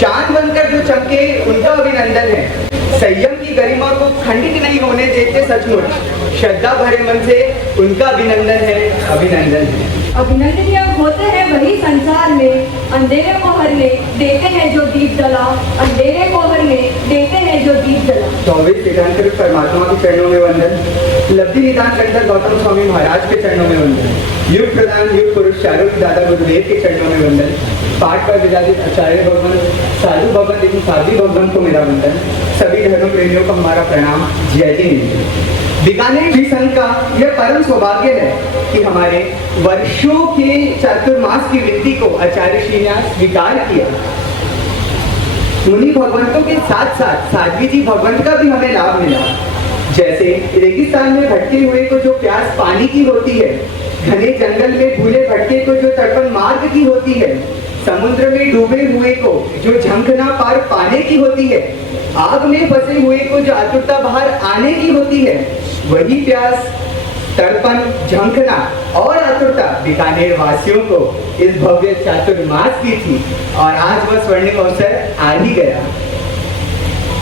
चांद बनकर जो चमके उनका अभिनंदन है। संयम की गरिमा को खंडित नहीं होने देते सचमुच, श्रद्धा भरे मन से उनका अभिनंदन है, अभिनंदन है। अभिनंदनीय होते हैं वही संसार में अंधेरे को हरने देते हैं जो दीप जला, अंधेरे को हरने देते हैं जो दीप जला। 24 तीर्थंकर परमात्मा के चरणों में वंदन, लब्धि निदान कंकर गौतम स्वामी महाराज के चरणों में वंदन, युग प्रधान युग पुरुष चारुक दादा गुरुदेव के चरणों में वंदन, पाठ पर विराजित आचार्य भगवान, साधु भगवान एवं साध्वी भगवान को मेरा वंदन, सभी धर्म प्रेमियों को हमारा प्रणाम। जय जी। बीकानेर श्री संघ का यह परम सौभाग्य है कि हमारे वर्षों के चातुर्मास की वृत्ति को आचार्य श्री ने स्वीकार किया। मुनि भगवंतों के साथ साथ साध्वी जी भगवंत का भी हमें लाभ मिला। जैसे रेगिस्तान में भटके हुए को जो प्यास पानी की होती है, घने जंगल में भूले भटके को जो तड़पन मार्ग की होती है, समुद्र में डूबे हुए को जो झंखना पार पाने की होती है, आग में फंसे हुए को जो आतुरता बाहर आने की होती है, वही प्यास, तड़पन, झंखना और आतुरता बीकानेर वासियों को इस भव्य चातुर्मास की थी और आज वह स्वर्णिम अवसर आ ही गया।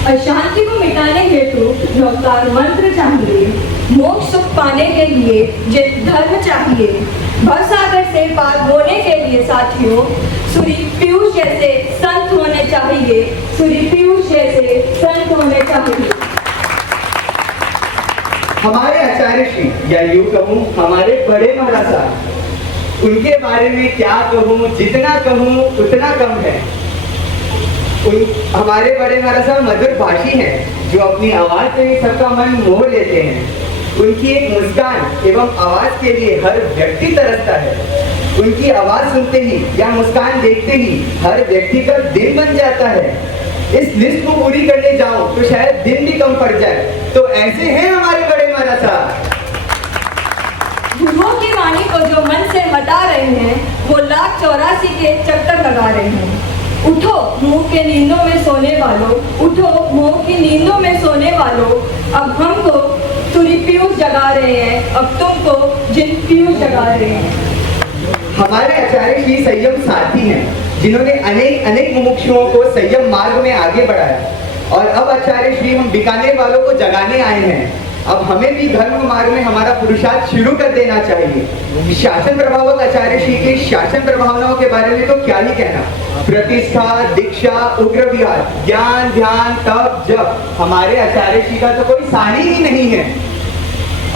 अशांति को मिटाने हेतु नवकार मंत्र चाहिए, मोक्ष सुख पाने के लिए जित धर्म चाहिए, भवसागर से पार होने के लिए साथियों सूर्य पीयूष जैसे संत होने चाहिए, सूर्य पीयूष जैसे संत होने चाहिए। हमारे आचार्य श्री या यूं कहूं हमारे बड़े महाराज साहब, उनके बारे में क्या कहूं, जितना कहूं उतना कम है। हमारे बड़े महाराज साहब मधुर भाषी हैं जो अपनी आवाज से ही सबका मन मोह लेते हैं। उनकी एक मुस्कान एवं आवाज के लिए हर व्यक्ति तरसता है। उनकी आवाज सुनते ही या मुस्कान देखते ही हर व्यक्ति का दिन बन जाता है। इस लिस्ट को पूरी करने जाओ तो शायद दिन भी कम पड़ जाए। तो ऐसे हैं हमारे बड़े महाराज साहब। गुरुओं की वाणी को जो मन से हटा रहे हैं वो लाख 84 के चक्कर लगा रहे हैं। उठो मुंह के नींदों में सोने वालों, उठो मुंह की नींदों में सोने वालों, अब हमको सूर्य पीयूष जगा रहे हैं, अब तुमको जिन पीयूष जगा रहे हैं। हमारे आचार्य श्री संयम साथी हैं जिन्होंने अनेक अनेक मुमुक्षुओं को संयम मार्ग में आगे बढ़ाया और अब आचार्य श्री हम बीकानेर वालों को जगाने आए हैं। अब हमें भी धर्म मार्ग में हमारा पुरुषार्थ शुरू कर देना चाहिए। शासन प्रभावक आचार्य श्री के शासन प्रभावनाओं के बारे में तो क्या ही कहना। प्रतिष्ठा, दीक्षा, उग्र विहार, ज्ञान, ध्यान, तप, जप, हमारे आचार्य श्री का तो कोई सानी ही नहीं है।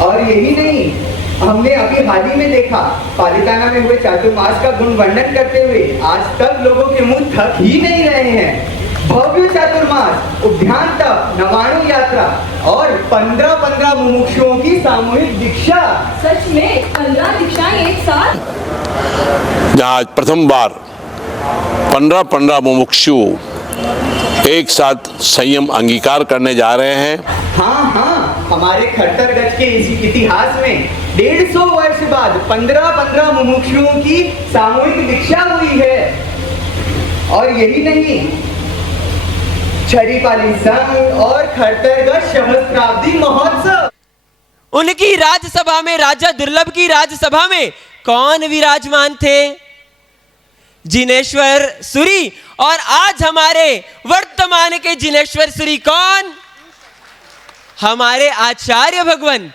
और यही नहीं, हमने अभी हाल ही में देखा पालिताना में हुए चातुर्मास का गुण वर्णन करते हुए आज तक लोगों के मुंह थक ही नहीं रहे हैं। भव्य चातुर्मास, उद्यान तप, नवाणु यात्रा और 15-15 मुमुक्षुओं की सामूहिक दीक्षा। सच में 15 दीक्षाएं एक साथ। आज प्रथम बार 15-15 मुमुक्षु एक साथ संयम अंगीकार करने जा रहे हैं। हाँ, हमारे खट्टरगढ़ के इतिहास में 150 वर्ष बाद 15-15 मुमुक्षुओं की सामूहिक दीक्षा हुई है। और यही नहीं, छरीपाली संघ और खट्टरगढ़ सहस्त्राब्दी महोत्सव। उनकी राज्यसभा में, राजा दुर्लभ की राज्यसभा में कौन विराजमान थे? जिनेश्वर सूरी। और आज हमारे वर्तमान के जिनेश्वर सूरी कौन? हमारे आचार्य भगवंत।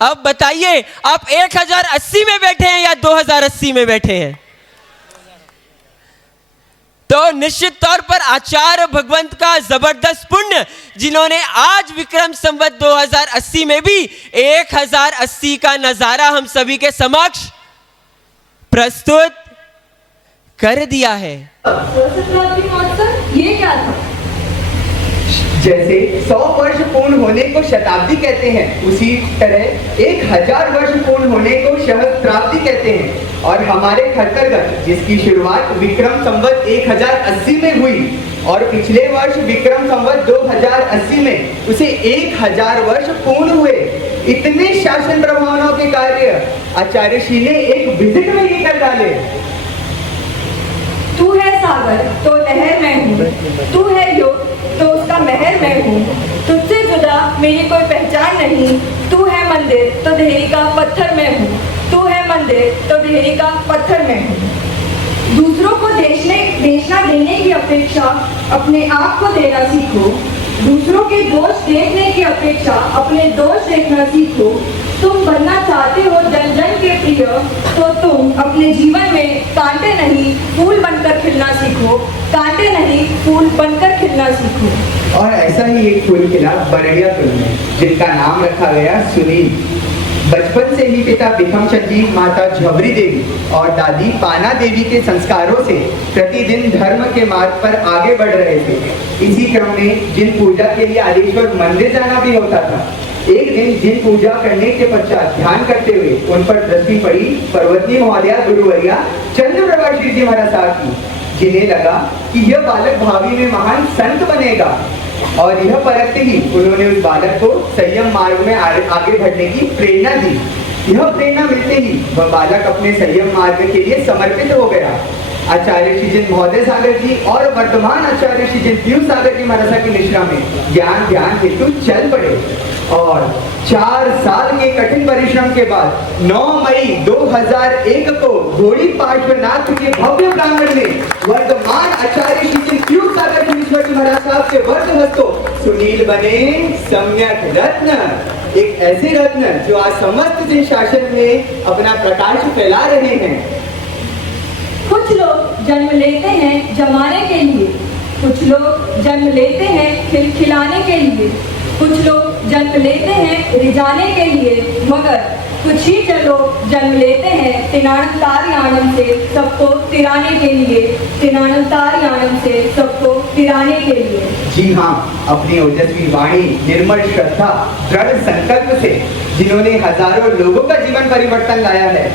अब बताइए, आप 1080 में बैठे हैं या 2080 में बैठे हैं? तो निश्चित तौर पर आचार्य भगवंत का जबरदस्त पुण्य, जिन्होंने आज विक्रम संवत 2080 में भी 1080 का नजारा हम सभी के समक्ष प्रस्तुत कर दिया है। ये क्या था? जैसे 100 वर्ष पूर्ण होने को शताब्दी कहते हैं, उसी तरह 1000 वर्ष पूर्ण होने को सहस्त्राब्दी कहते हैं। और हमारे खट्टरगढ़, जिसकी शुरुआत विक्रम संवत 1080 में हुई और पिछले वर्ष विक्रम संवत 2080 में उसे 1000 वर्ष पूर्ण हुए। इतने शासन प्रभावनाओं के कार्य आचार्य श्री ने एक विजिट में ही कर डाले। तू है सागर तो लहर मैं हूँ, तू है योग तो उसका महर मैं हूँ, तुझसे जुदा मेरी कोई पहचान नहीं। तू है मंदिर तो देहरी का पत्थर मैं हूँ, तू है मंदिर तो देहरी का पत्थर मैं हूँ। दूसरों को देशना देने की अपेक्षा अपने आप को देना सीखो। दूसरों के दोष देखने की अपेक्षा अपने दोष देखना सीखो। तुम बनना चाहते हो जन जन के प्रिय, तो तुम अपने जीवन में कांटे नहीं फूल बनकर खिलना सीखो। कांटे नहीं फूल बनकर खिलना सीखो। और ऐसा ही एक फूल खिला बरड़िया कुल में, जिनका नाम रखा गया सुनील। बचपन से ही पिता बिखमचंद जी, माता झबरी देवी और दादी पाना देवी के संस्कारों से प्रतिदिन धर्म के मार्ग पर आगे बढ़ रहे थे। इसी क्रम में जिन पूजा के लिए आदेश्वर मंदिर जाना भी होता था। एक दिन जिन पूजा करने के पश्चात ध्यान करते हुए उन पर दृष्टि पड़ी पर्वतनी महोदया गुरुवरिया चंद्रप्रभा श्री जी महाराज साहब की, जिन्हें लगा कि यह बालक भावी में महान संत बनेगा। और यह परखते ही उन्होंने उस बालक को संयम मार्ग में आगे बढ़ने की प्रेरणा दी। यह प्रेरणा मिलते ही वह बालक अपने संयम मार्ग के लिए समर्पित हो गया। आचार्य श्री जिन महोदय सागर जी और वर्तमान आचार्य श्री जिन पीयूष सागर जी महाराज की निश्रा में ज्ञान ध्यान हेतु चल पड़े। और 4 साल के कठिन परिश्रम के बाद 9 मई 2001 को घोड़ी पार्श्वनाथ के भव्य प्रांगण में वर्तमान आचार्य श्री जिन पीयूष सागर जी महाराज साहब के वर्ग हस्तों सुनील बने सम्यक रत्न। एक ऐसे रत्न जो आज समस्त जन शासन में अपना प्रकाश फैला रहे हैं। कुछ लोग जन्म लेते हैं जमाने के लिए, कुछ लोग जन्म लेते हैं खिलखिलाने के लिए, कुछ लोग जन्म लेते हैं रिझाने के लिए, मगर कुछ ही लोग जन्म लेते हैं तिनानतारियाणम से सबको तिराने के लिए, तिनानतारियाणम से सबको तिराने के लिए। जी हाँ, अपनी ओजस्वी वाणी, निर्मल श्रद्धा, दृढ़ संकल्प से जिन्होंने हजारों लोगों का जीवन परिवर्तन लाया है,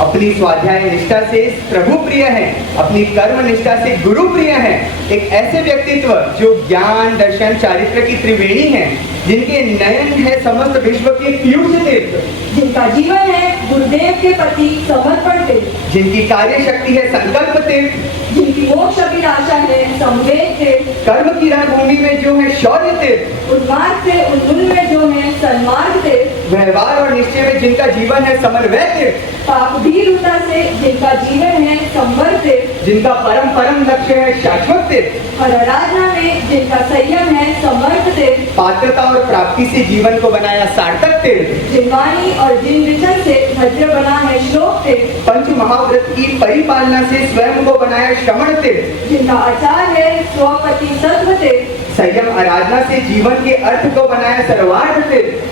अपनी स्वाध्याय निष्ठा से प्रभु प्रिय हैं, अपनी कर्म निष्ठा से गुरु प्रिय हैं। एक ऐसे व्यक्तित्व जो ज्ञान दर्शन चारित्र की त्रिवेणी है, जिनके नयन है समस्त विश्व के पीयूष तीर्थ, जिनका जीवन है गुरुदेव के प्रति समर्पण तीर्थ, जिनकी कार्य शक्ति है संकल्प तीर्थ, जिनकी मोक्ष अभिलाषा है संवेद तीर्थ, कर्म की रणभूमि में जो है शौर्य तीर्थ, उन्मार्ग से उन्मूल में जो है सन्मार्ग तीर्थ, व्यवहार और निश्चय में जिनका जीवन है समन्वय तीर्थ, पाप भीरुता से जिनका जीवन है संवर तीर्थ, जिनका परम परम लक्ष्य है शाश्वत तीर्थ, और आराधना में जिनका संयम है समर्थ तीर्थ, पात्रता और प्राप्ति से जीवन को बनाया सार्थक तीर्थ, जिन वाणी और जिन विचन से भद्र बना है श्लोक तीर्थ, पंच महाव्रत की परिपालना से स्वयं को बनाया श्रवण तीर्थ, जिनका आचार है स्वपति सत्व तीर्थ, संयम आराधना से जीवन के अर्थ को बनाया सर्वार्थ तीर्थ,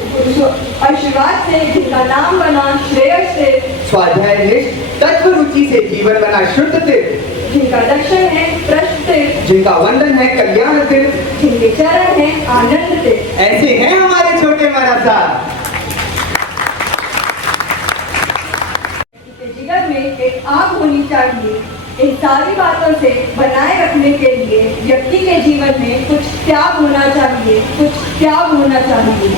आशीर्वाद से जिनका नाम बना श्रेयस तीर्थ, स्वाध्याय निष्ठ तत्व रुचि से जीवन बना शुद्ध तीर्थ, जिनका दर्शन है प्रश्न तीर्थ, जिनका वंदन है कल्याण तीर्थ, जिनके चरण है आनंद तीर्थ। ऐसे हैं हमारे छोटे महाराज साहब। जिगर में एक आग होनी चाहिए। इन सारी बातों से बनाए रखने के लिए व्यक्ति के जीवन में कुछ त्याग होना चाहिए, कुछ त्याग होना चाहिए।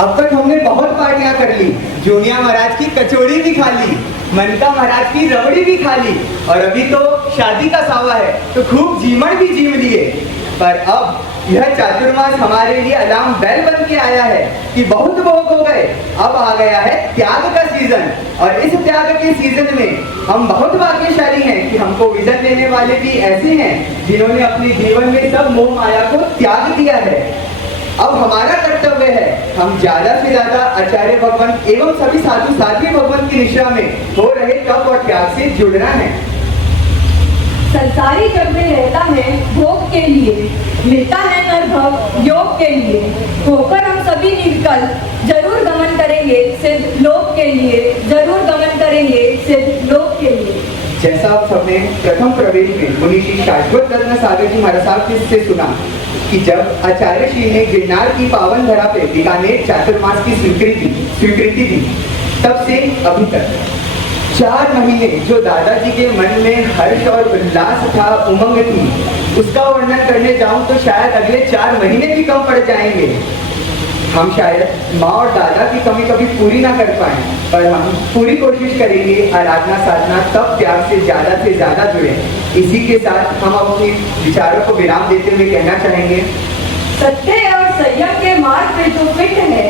अब तक हमने बहुत पार्टियां कर ली, जूनिया महाराज की कचौड़ी भी खा ली, मनका महाराज की रबड़ी भी खा ली, और अभी तो शादी का सावा है तो खूब जीवन भी जीव लिए। पर अब यह चातुर्मास हमारे लिए अलार्म बेल बन के आया है कि बहुत भोग हो गए, अब आ गया है त्याग का सीजन। और इस त्याग के सीजन में हम बहुत भाग्यशाली हैं कि हमको विजन देने वाले भी ऐसे हैं जिन्होंने अपने जीवन में सब मोह माया को त्याग दिया है। अब हमारा कर्तव्य है हम ज्यादा से ज्यादा आचार्य भगवान एवं सभी साधु साध्वी भगवान की निश्रा में हो रहे तप और त्याग से जुड़ना है। संसारी जग में रहता है भोग के लिए, मिलता है नरभव योग के लिए, होकर हम सभी निर्कल जरूर गमन करेंगे सिद्ध लोक के लिए, जरूर गमन करेंगे सिद्ध लोक के लिए। जैसा आप सबने प्रथम प्रवेश में मुनि श्री शाश्वत रत्न सागर जी महाराज साहब से सुना कि जब आचार्य श्री ने गिरनार की पावन धरा पे बीकानेर चातुर्मास की स्वीकृति दी, तब से अभी तक 4 महीने जो दादाजी के मन में हर्ष और उल्लास था, उमंग थी, उसका वर्णन करने जाऊं तो शायद अगले 4 महीने भी कम पड़ जाएंगे। हम शायद माँ और दादा की कमी कभी पूरी ना कर पाए, पर हम पूरी कोशिश करेंगे आराधना साधना तब त्याग से ज्यादा जुड़े। इसी के साथ हम अपने विचारों को विराम देते हुए कहना चाहेंगे, सत्य और संयम के मार्ग पे जो फिट है,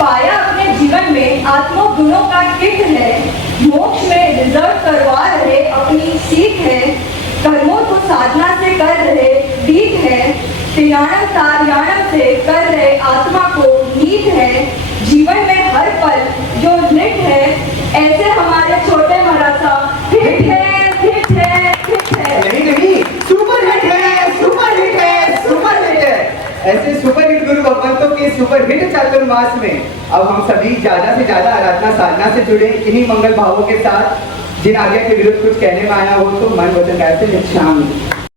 पाया अपने जीवन में आत्मगुणों का किट है, मोक्ष में रिजर्व करवा रहे अपनी सीख है, कर्मों को साधना से कर रहे दीप है, त्याणम तार्याणम से कर रहे आत्मा को नीत है, जीवन में हर पल जो निट है, ऐसे हमारे छोटे मराठा हिट है, हिट है, हिट है। नहीं सुपर हिट है, सुपर हिट है, सुपर हिट है। ऐसे सुपर हिट गुरु भगवंतों के सुपर हिट चातुर्मास में अब हम सभी ज्यादा से ज्यादा आराधना साधना से जुड़े इन्हीं मंगल भावों के साथ। जिन आज्ञा के विरुद्ध कुछ कहने में आया हो तो मन वचन काया से निष्काम।